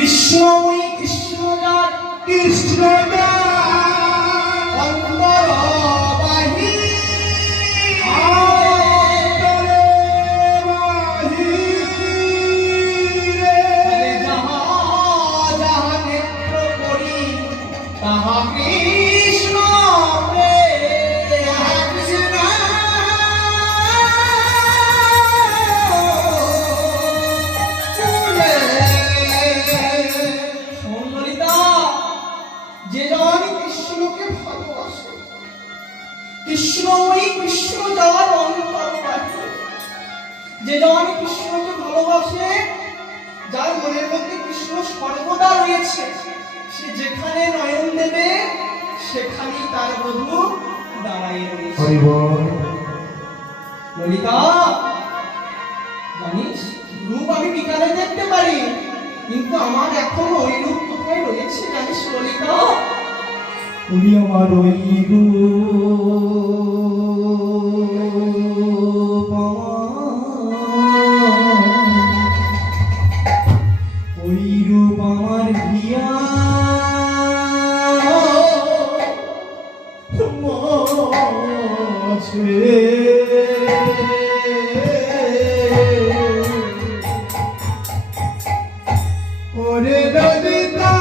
কৃষ্ণময়ী কৃষ্ণজাত অন্তরবাহী যাহা নেত্র করি তাহা কৃষ্ণ কৃষ্ণময়ী কৃষ্ণ যার অন্তরবাহী, যে জন কৃষ্ণকে ভালোবাসে, যার মনের মধ্যে কৃষ্ণ সর্বদা রয়েছে, সে যেখানে নয়ন দেবে সেখানেই তার বধূ দাঁড়ায় রয়েছে। ললিতা, জানিস রূপ আমি বিকালে দেখতে পারি, কিন্তু আমার এখন ওই রূপ কোথায় রয়েছে জানিস ললিতা? তুমি আমার ওই রূপ আমার ভিয়া ওরে ললিতা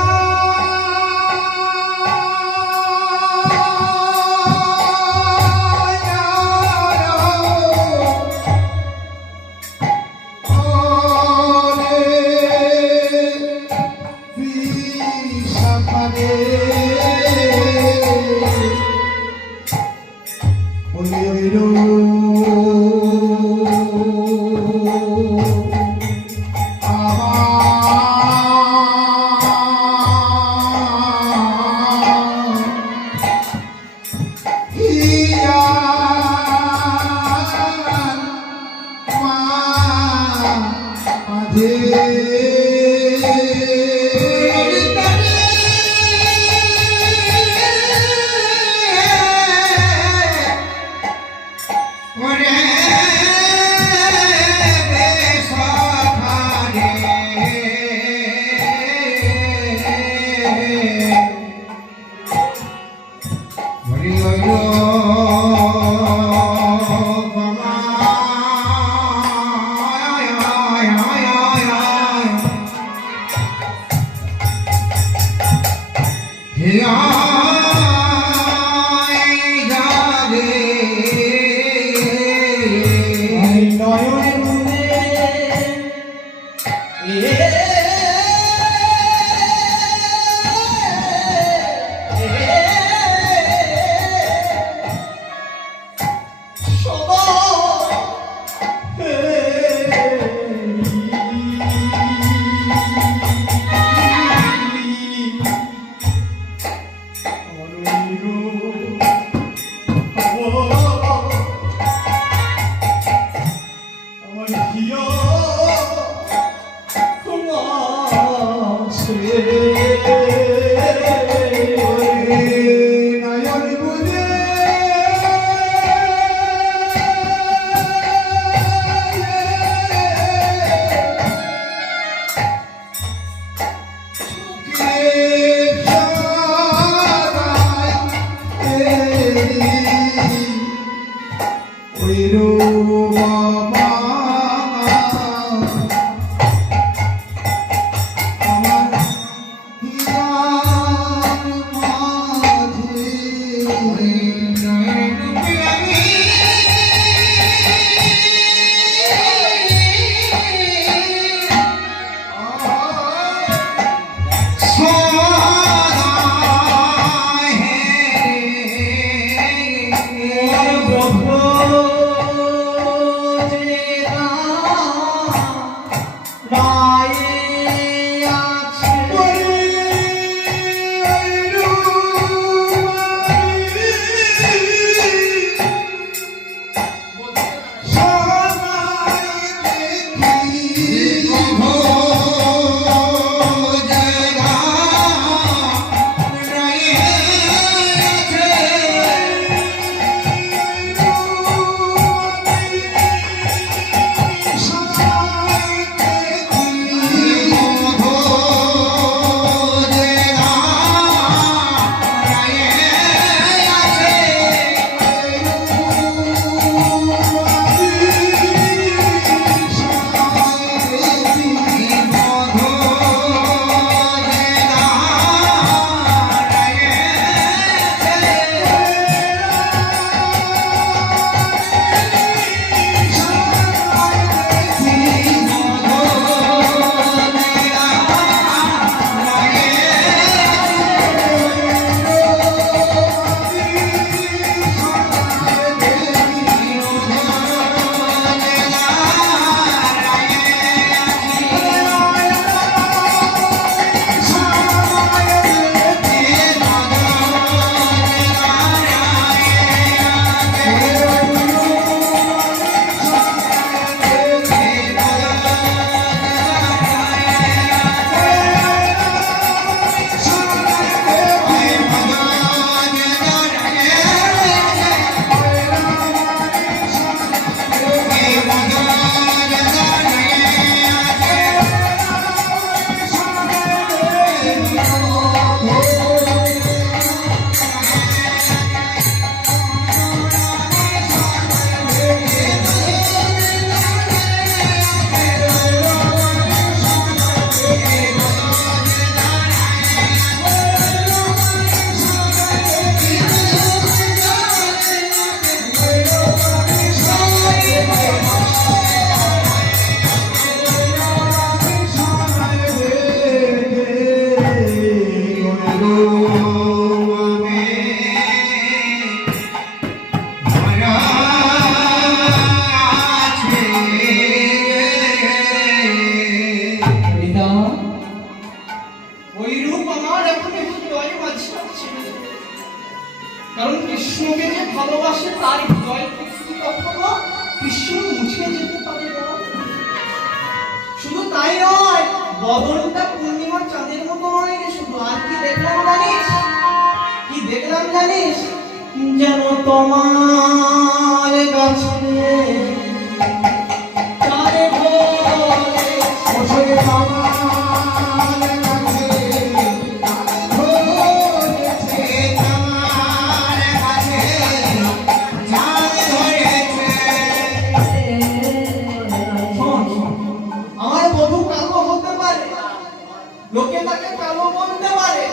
কৃষ্ণকে যে ভালোবাসে তার হৃদয় থেকে কি কখনো কৃষ্ণ মুছে যেতে পারে বল? শুধু তাই নয়, বদনটা পূর্ণিমার চাঁদের মতো নয় রে, শুধু আর কি দেখলাম জানিস? কি দেখলাম জানিস? যেন তোমার কাছে চাঁদে ভোরে ওরে আমার কাছে ধরেছে তোমার কাছে চাঁদ ধরেছে। শোন, শোন। আমার বধূ কালো হতে পারে, লোকে তাকে কালো বলতে পারে,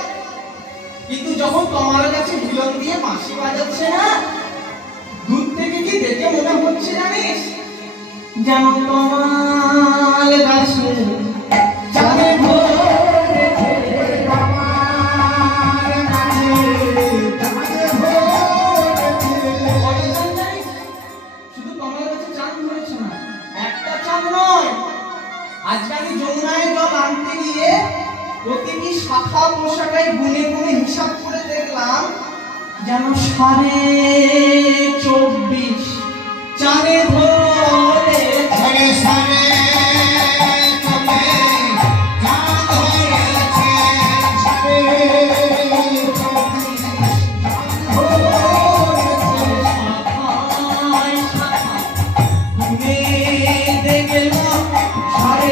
কিন্তু যখন তোমার কাছে হিলন দিয়ে বাঁশি বাজাচ্ছে না, দূর থেকে কি দেখে মনে হচ্ছে জানিস? যেন তোমার কাছে চাঁদে ভোরেছে। আমার কাছে চাঁদ ধরেছে। কয়টা চাঁদ জানিস? শুধু তোমার কাছে চাঁদ ধরেছে না, একটা চাঁদ নয়। আজকে আমি যমুনায় জল আনতে গিয়ে প্রতিটি শাখা পোশাকায় গুনে গুনে হিসাব করে দেখলাম, যেন 24.5 চাঁদে ধরে সারে সারে তোকে চাঁদ ধরেছে। সারে শাখায় শাখা গুনে দেখলাম সাড়ে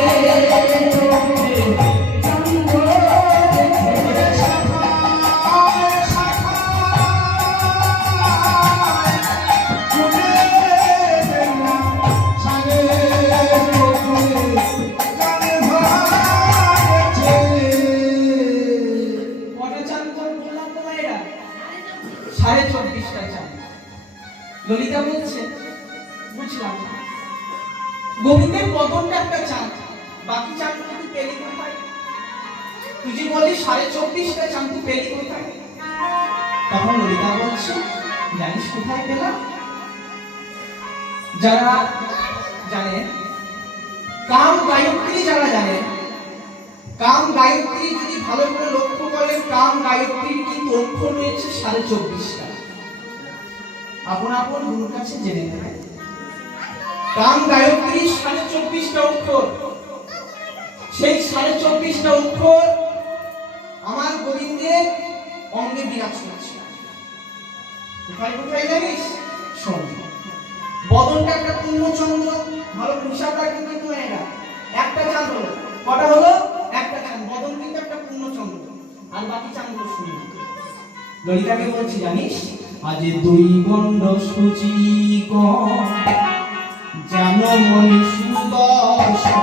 কটা চাঁদ বললাম তোমার? এরা 24.5টা চাঁদ। ললিতা বলছে বুঝলাম না, গোবিন্দের বদনটা একটা চাঁদ, বাকি চাঁদগুলো তুই পেলি কোথায়? তুই যে বলি 24.5টা চাঁদ তুই পেলি কোথায়? তখন ললিতা বলছে জানিস কোথায় পেলাম? যারা জানে কাম গায়ত্রী, যারা জানে কাম গায়ত্রী, যদি ভালো করে লক্ষ্য করেন, কাম গায়ত্রীর কিন্তু অক্ষর রয়েছে 24.5টা। আপন আপন গুরুর কাছে জেনে নেবেন, কাম গায়ত্রীর 24.5টা অক্ষর। সেই 24.5টা অক্ষর আমার গোবিন্দের অঙ্গে বিরাজ করছে। কোথায় কোথায় জানিস? শোন, বদনটা একটা পূর্ণচন্দ্র, ভালো হিসাব রাখবে কিন্তু এরা। একটা চাঁদ হলো, কটা হলো? একটা চাঁদ। বদন কিন্তু একটা পূর্ণচন্দ্র, আর বাকি চাঁদগুলো শূন্য। ললিতাকে বলছি জানিস, আজ দুই গণ্ড সূচি যেন মনি সুদর্শন।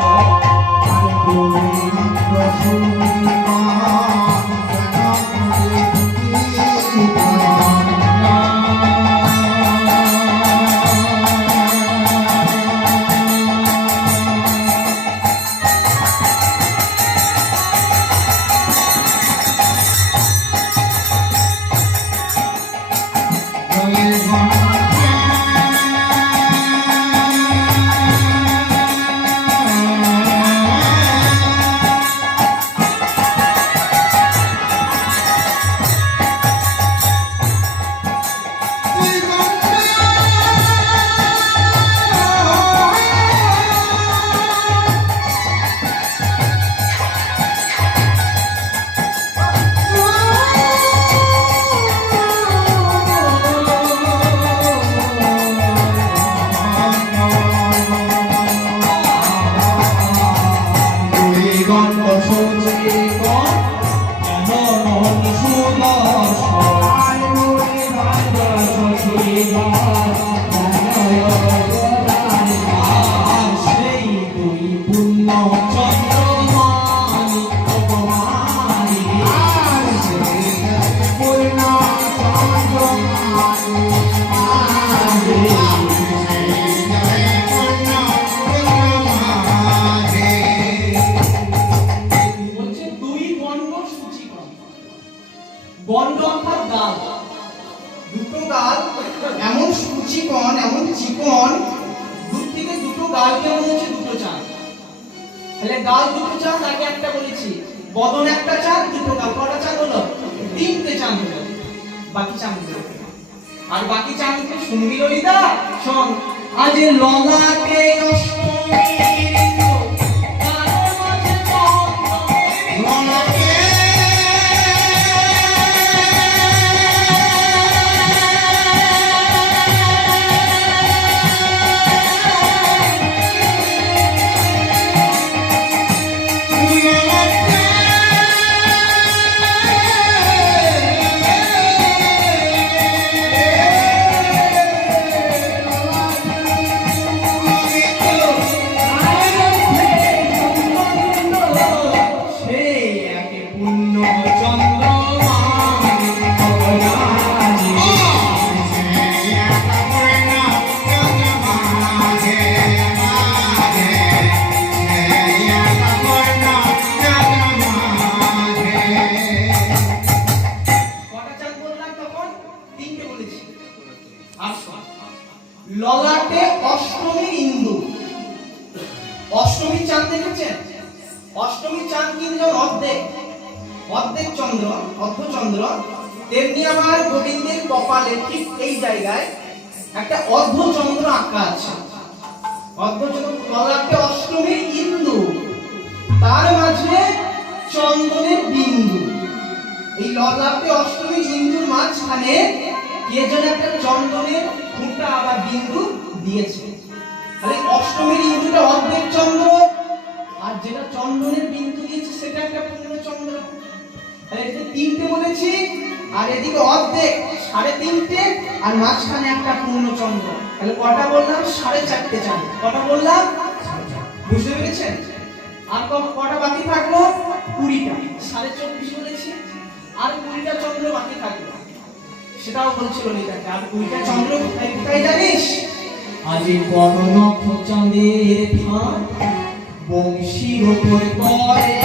গণ্ড অর্থাৎ গাল, দুটো গাল এমন সুচিকন, এমন চিকন, দূর থেকে দুটো গালকে মনে হচ্ছে দুটো চাঁদ। তাহলে গাল দুটো চাঁদ, আগে একটা বলেছি, বদন একটা চাঁদ, দুটো গাল, কটা চাঁদ হলো? তিনটে চাঁদ হলো, বাকি চাঁদ হলো। আর বাকি চাঁদকে শুনবি ললিতা, শোন। আজ ললাটে অষ্টমীর ইন্দ্র, তার মাঝে চন্দ্রের ললাটে সেই একে পূর্ণ চন্দ্রমা ভবনানি। কটা চাঁদ বললাম তখন? তিনটে বলেছি। আর শোন, ললাটে অষ্টমীর ইন্দু। অষ্টমীর চাঁদ দেখেছেন? অষ্টমীর চাঁদ কিন্তু যেমন অর্ধেক চন্দ্র, অর্ধচন্দ্র, তেমনি আমার গোবিন্দের কপালে ঠিক এই জায়গায় একটা অর্ধচন্দ্র আঁকা আছে। অর্ধচন্দ্র, ললাটে অষ্টমীর ইন্দু, তার মাঝে চন্দনের বিন্দু। এই ললাটে অষ্টমীর ইন্দুর মাঝখানে কে যেন একটা চন্দনের ফুটা বা বিন্দু দিয়েছে। তাহলে অষ্টমীর ইন্দুটা অর্ধেক চন্দ্র, আর যেটা চন্দনের বিন্দু দিয়েছে সেটা একটা পূর্ণ চন্দ্র। তাহলে এদিকে তিনটে বলেছি, আর এদিকে অর্ধেক 3.5, আর মাঝখানে একটা পূর্ণ চন্দ্র। তাহলে কটা বললাম? 4.5 চাঁদ। কটা বললাম? বুঝতে পেরেছেন? আর কটা বাকি থাকলো? 20টা। 24.5 বলেছি, আর 20টা চন্দ্র বাকি থাকলো। সেটাও বলছিল ললিতাকে। আর 20টা চন্দ্র কোথায় কোথায় জানিস? আজি বড় নখ চাঁদের ধান, বংশীর উপর করে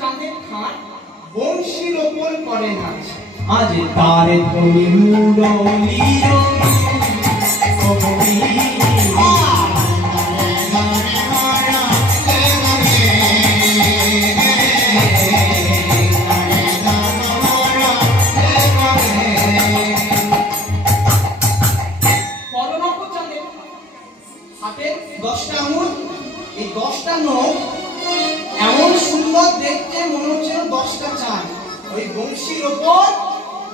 চাঁদের খান বংশীর উপর করে নাচ। আজ তার ধরি মুরলীর হাতে 10টা আঙুল, এই 10টা নখ এমন সুন্দর দেখতে, মনে হচ্ছে 10টা চাঁদ ওই বংশীর ওপর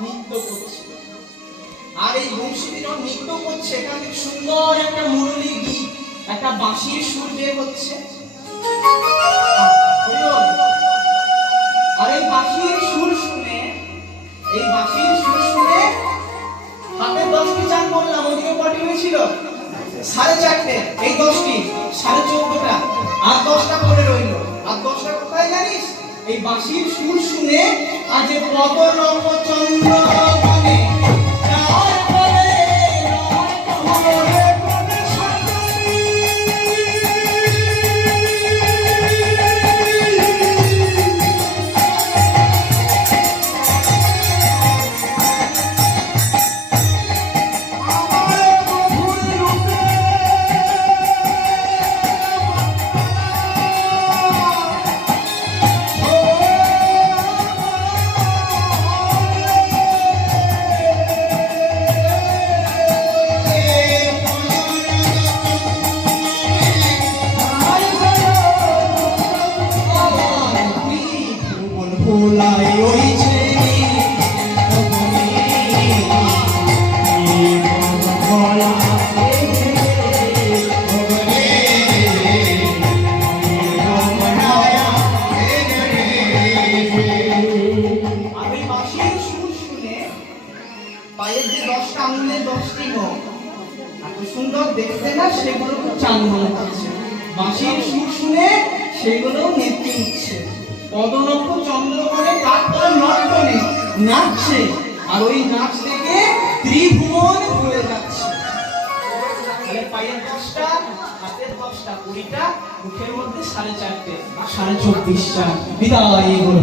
নৃত্য করছে। আর এই বংশীতে যখন নৃত্য করছে, এখান থেকে সুন্দর একটা মুরলী গীত, একটা বাঁশির সুর বের হচ্ছে। আর এই বাঁশির সুর শুনে হাতে 10টি চাঁদ বললাম, ওদিকে কটি হয়েছিল? 4.5। এই 10টি 14.5টা, আর 10টা পড়ে রইল। আর 10টা কোথায় জানিস? এই বাঁশির সুর শুনে আজ পদনব চন্দ্র বনে যার পরে ভোলাই ওইছে পায়ের যে 10টা আঙুলের 10টি নখ এত সুন্দর দেখতে না, সেগুলো খুব চাঁদ মনে হচ্ছে। বাঁশির সুর শুনে সেগুলো নেচে উঠছে। পদনক্ষ চন্দ্রকোণে তারপর নর্তনে নাচছে, আর ওই নাচ থেকে ত্রিভুবন ঘুরে যাচ্ছে। তাহলে পায়ের 10টা, হাতের 10টা, 20টা, মুখের মধ্যে 4.5, 24টা। বিদায় হরি বল।